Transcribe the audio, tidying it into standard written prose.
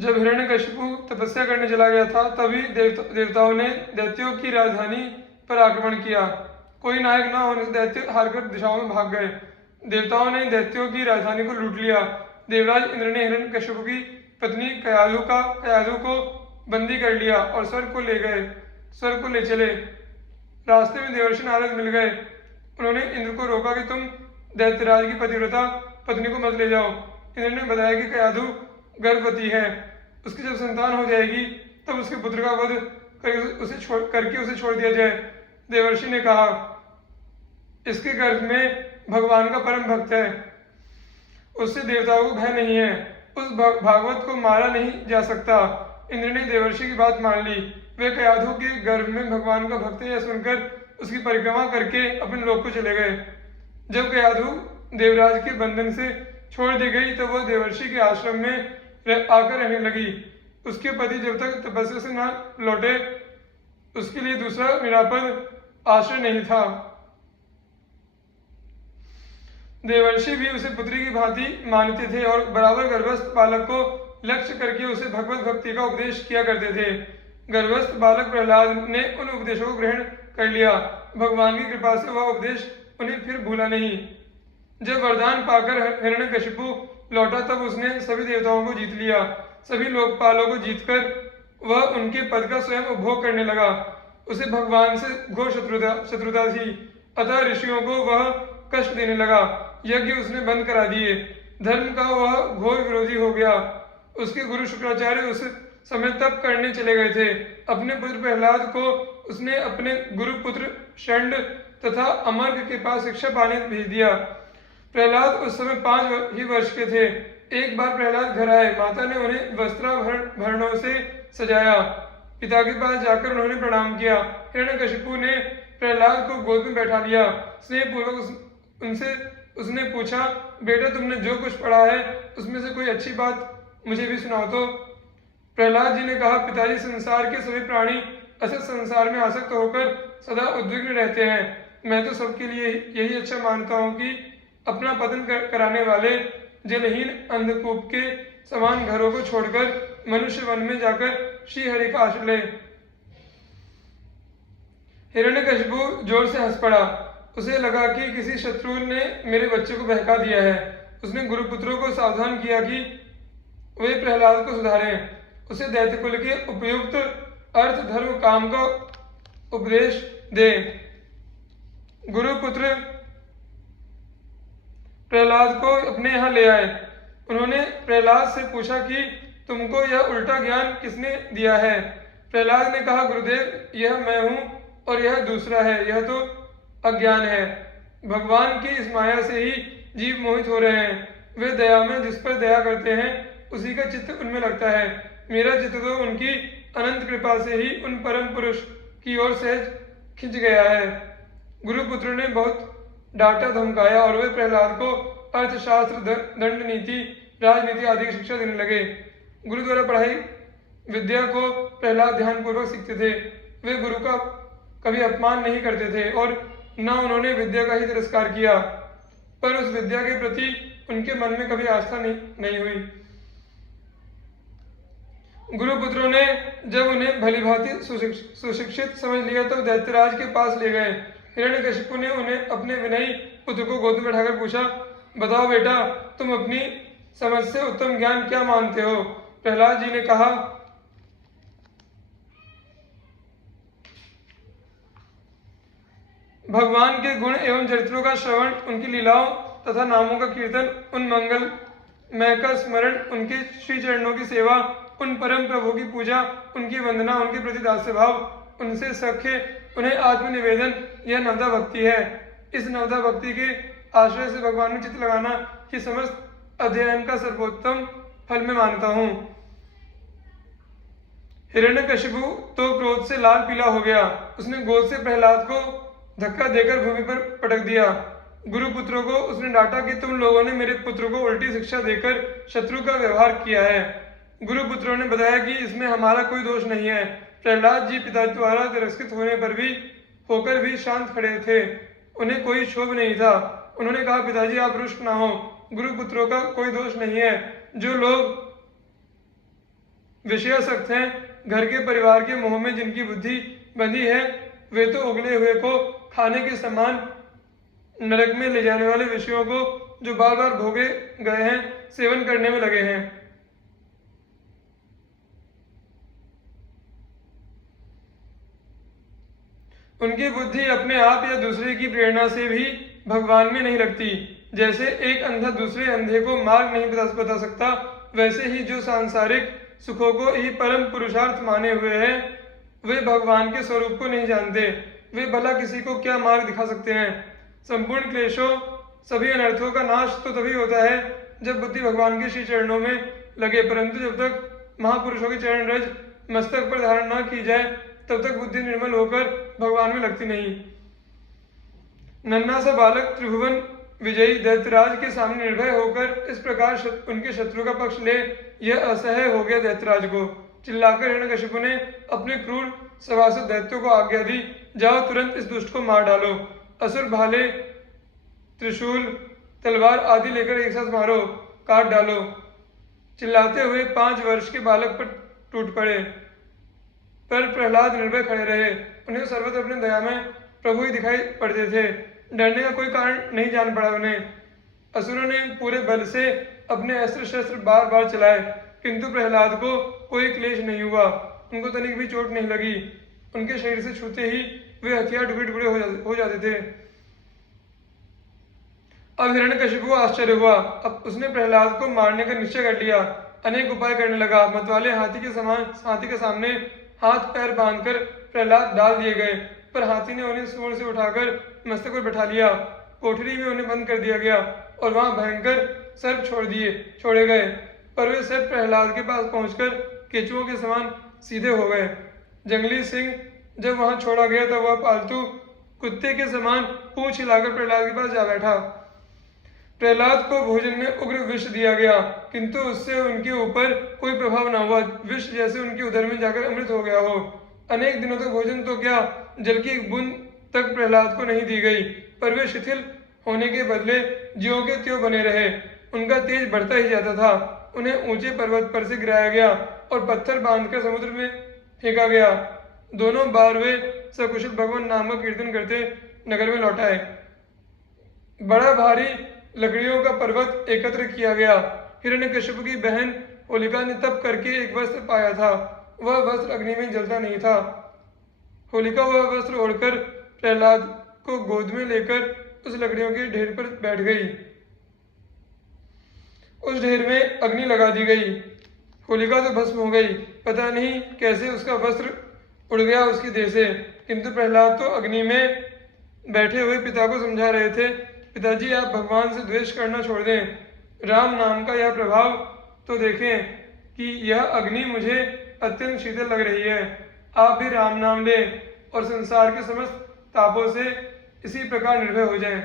जब हिरण्यकशिपु तपस्या करने चला गया था तभी देवताओं ने दैत्यों की राजधानी पर आक्रमण किया। कोई नायक न होने से दैत्य हारकर दिशाओं में भाग गए। देवताओं ने दैत्यों की राजधानी को लूट लिया। देवराज इंद्र ने हिरण्यकशिपु की पत्नी कयाधु को बंदी कर लिया और स्वर्ग को ले चले। रास्ते में देवर्षि नारद मिल गए। उन्होंने इंद्र को रोका कि तुम दैत्यराज की पतिव्रता पत्नी को मत ले जाओ। इंद्र ने बताया कि कयाधु गर्भवती है, उसकी जब संतान हो जाएगी तब उसके पुत्र का वध करके उसे छोड़ दिया जाए। देवर्षि ने कहा, इसके गर्भ में भगवान का परम भक्त है, उससे देवताओं को भय नहीं है, उस भागवत को मारा नहीं जा सकता। इंद्र ने देवर्षि की बात मान ली। वे कयाधु के गर्भ में भगवान का भक्त है यह सुनकर उसकी परिक्रमा करके अपने लोक को चले गए। जब कयाधु देवराज के बंधन से छोड़ दी गई तो वह देवर्षि के आश्रम में आकर रहने लगी। उसके पति जब तक तपस्या से न लौटे उसके लिए दूसरा निरापद आश्रय नहीं था। देवर्षि भी उसे पुत्री की भांति मानते थे और बराबर गर्भस्थ बालक को लक्ष्य करके उसे भगवत भक्ति का उपदेश किया करते थे। गर्भस्थ बालक प्रहलाद ने उन उपदेशों को ग्रहण कर लिया। भगवान की कृपा से वह उपदेश उन्हें फिर भूला नहीं। जब वरदान पाकर हिरण्यकशिपु लौटा तब उसने सभी देवताओं को जीत लिया। सभी लोकपालों को जीतकर वह उनके पद का स्वयं उपभोग करने लगा। उसे भगवान से घोर शत्रुता थी, अतः ऋषियों को वह कष्ट देने लगा। यज्ञ उसने बंद करा दिए। धर्म का वह घोर विरोधी हो गया। उसके गुरु शुक्राचार्य उस समय तप करने चले गए थे। अपने पुत्र प्रहलाद को उसने अपने गुरु पुत्र षंड तथा अमर्क के पास शिक्षा पाने भेज दिया। प्रहलाद उस समय 5 ही वर्ष के थे। एक बार प्रहलाद घर आए। माता ने उन्हें वस्त्राभरणों से सजाया। पिता के पास जाकर उन्होंने प्रणाम किया। हिरण्यकशिपु ने प्रहलाद को गोद में बैठा लिया। स्नेहपूर्वक उसने पूछा, बेटा तुमने जो कुछ पढ़ा है उसमें से कोई अच्छी बात मुझे भी सुनाओ तो। प्रहलाद जी ने कहा, पिताजी, संसार के सभी प्राणी असत संसार में आसक्त होकर सदा उद्विग्न रहते हैं। मैं तो सबके लिए यही अच्छा मानता हूँ कि अपना पतन कराने वाले जलहीन अंधकूप के समान घरों को छोड़कर मनुष्य वन में जाकर श्री हरि का आश्रय ले। हिरण्यकशिपु जोर से हंस पड़ा। उसे लगा कि किसी शत्रु ने मेरे बच्चे को बहका दिया है। उसने गुरुपुत्रों को सावधान किया कि वे प्रहलाद को सुधारें, उसे दैत्यकुल के उपयुक्त अर्थ धर्म काम का उपदेश दे। गुरुपुत्र प्रहलाद को अपने यहाँ ले आए। उन्होंने प्रहलाद से पूछा कि तुमको यह उल्टा ज्ञान किसने दिया है। प्रहलाद ने कहा, गुरुदेव, यह मैं हूँ और यह दूसरा है, यह तो अज्ञान है। भगवान की इस माया से ही जीव मोहित हो रहे हैं। वे दया में जिस पर दया करते हैं उसी का चित्त उनमें लगता है। मेरा चित्त तो उनकी अनंत कृपा से ही उन परम पुरुष की ओर सहज खिंच गया है। गुरुपुत्र ने बहुत डांटा धमकाया और वे प्रहलाद को अर्थशास्त्र, दंड नीति, राजनीति आदि की शिक्षा देने लगे। गुरु द्वारा पढ़ाई विद्या को प्रहलाद ध्यानपूर्वक सीखते थे। वे गुरु का कभी अपमान नहीं करते थे और न उन्होंने विद्या का ही तिरस्कार किया, पर उस विद्या के प्रति उनके मन में कभी आस्था नहीं हुई। गुरुपुत्रों ने जब उन्हें भली भांति सुशिक्षित समझ लिया तब दैत्यराज के पास ले गए। हिरण्यकशिपु ने उन्हें अपने विनयी पुत्र को गोद में बैठाकर पूछा, बताओ बेटा, तुम अपनी समझ से उत्तम ज्ञान क्या मानते हो। प्रहलाद जी ने कहा, भगवान के गुण एवं चरित्रों का श्रवण, उनकी लीलाओं तथा नामों का कीर्तन, उन मंगलमय का स्मरण, उनके श्री चरणों की सेवा, उन परम प्रभु की पूजा, उनकी वंदना, उनके प्रति दास्य भाव, उनसे सख्य, उन्हें आत्मनिवेदन, यह नवदा भक्ति है। इस नवदा भक्ति के आश्रय से भगवान में चित्त लगाना कि समस्त अध्ययन का सर्वोत्तम फल में मानता हूँ। हिरण्यकशिपु तो क्रोध से लाल पीला हो गया। उसने गोद से प्रहलाद को धक्का देकर भूमि पर पटक दिया। गुरुपुत्रों को उसने डांटा कि तुम लोगों ने मेरे पुत्र को उल्टी शिक्षा देकर शत्रु का व्यवहार किया है। गुरुपुत्रों ने बताया कि इसमें हमारा कोई दोष नहीं है। प्रहलाद जी पिता द्वारा तिरस्कृत होकर भी शांत खड़े थे। उन्हें कोई क्षोभ नहीं था। उन्होंने कहा, पिताजी, आप रुष्ट ना हो। गुरुपुत्रों का कोई दोष नहीं है। जो लोग विषयासक्त हैं, घर के परिवार के मोह में जिनकी बुद्धि बंधी है, वे तो उगले हुए को खाने के समान नरक में ले जाने वाले विषयों को जो बार बार भोगे गए हैं, सेवन करने में लगे हैं। उनकी बुद्धि अपने आप या दूसरे की प्रेरणा से भी भगवान में नहीं लगती। जैसे एक अंधा दूसरे अंधे को मार्ग नहीं बता सकता, वैसे ही जो सांसारिक सुखों को ही परम पुरुषार्थ माने हुए हैं, वे भगवान के स्वरूप को नहीं जानते। वे भला किसी को क्या मार्ग दिखा सकते हैं। संपूर्ण क्लेशों, सभी अनर्थों का नाश तो तभी होता है जब बुद्धि भगवान के श्री चरणों में लगे, परंतु जब तक महापुरुषों के चरण रज मस्तक पर धारण न की जाए, तब तक बुद्धि निर्मल होकर भगवान में लगती नहीं। नन्हा सा बालक त्रिभुवन विजयी दैत्यराज के सामने निर्भय होकर इस प्रकार उनके शत्रु का पक्ष ले यह असह्य हो गया। दैत्यराज को चिल्लाकर हिरण्यकशिपु ने अपने क्रूर सभासद दैत्यों को आज्ञा दी, जाओ तुरंत इस दुष्ट को मार डालो। असुर भाले, त्रिशूल, तलवार आदि लेकर एक साथ मारो, काट डालो। चिल्लाते हुए 5 वर्ष के बालक पर टूट पड़े, पर प्रहलाद निर्भय खड़े रहे। उन्हें सर्वत्र अपने दया में प्रभु ही दिखाई पड़ते थे। डरने का कोई कारण नहीं जान पड़ा उन्हें। असुरों ने पूरे बल से अपने अस्त्र शस्त्र बार बार चलाए, किंतु प्रहलाद को कोई क्लेश नहीं हुआ। उनको तनिक भी चोट नहीं लगी। उनके शरीर से छूते ही वे हथियार टुकड़े टुकड़े हो जाते थे। अब हिरण्यकशिपु को आश्चर्य हुआ। अब उसने प्रहलाद को मारने का निश्चय कर लिया। अनेक उपाय करने लगा। मतवाले हाथी के सामने हाथ पैर बांधकर प्रहलाद डाल दिए गए, पर हाथी ने उन्हें सूंड से उठाकर मस्तक पर बैठा लिया। कोठरी में उन्हें बंद कर दिया गया और वहां भयंकर सर्प छोड़े गए, पर वे सर्प प्रहलाद के पास पहुंचकर केचुओं के समान सीधे हो गए। जंगली सिंह जब वहां छोड़ा गया तब वह पालतू कुत्ते के समान पूंछ हिलाकर प्रहलाद के पास जा बैठा। प्रहलाद को भोजन में उग्र विष दिया गया, किंतु उससे उनके ऊपर कोई प्रभाव न हुआ। विष जैसे उनके उदर में जाकर अमृत हो गया हो। अनेक दिनों तक भोजन तो क्या, जल की एक बूंद तक प्रहलाद को नहीं दी गई, पर वे शिथिल होने के बदले ज्यों के त्यों बने रहे। उनका तेज बढ़ता ही जाता था। उन्हें ऊंचे पर्वत पर से गिराया गया और पत्थर बांधकर समुद्र में फेंका गया। दोनों बार वे सकुशल भगवान नाम का कीर्तन करते नगर में लौट आए। बड़ा भारी लकड़ियों का पर्वत एकत्र किया गया। हिरण्यकशिपु की बहन होलिका ने तप करके एक वस्त्र पाया था। वह वस्त्र अग्नि में जलता नहीं था। होलिका वह वस्त्र ओढ़कर प्रहलाद को गोद में लेकर उस लकड़ियों के ढेर पर बैठ गई। उस ढेर में अग्नि लगा दी गई। होलिका तो भस्म हो गई। पता नहीं कैसे उसका वस्त्र उड़ गया उसकी देह से, किंतु प्रहलाद तो अग्नि में बैठे हुए पिता को समझा रहे थे, पिताजी आप भगवान से द्वेष करना छोड़ दें। राम नाम का यह प्रभाव तो देखें कि यह अग्नि मुझे अत्यंत शीतल लग रही है। आप भी राम नाम लें और संसार के समस्त तापों से इसी प्रकार निर्भय हो जाएं।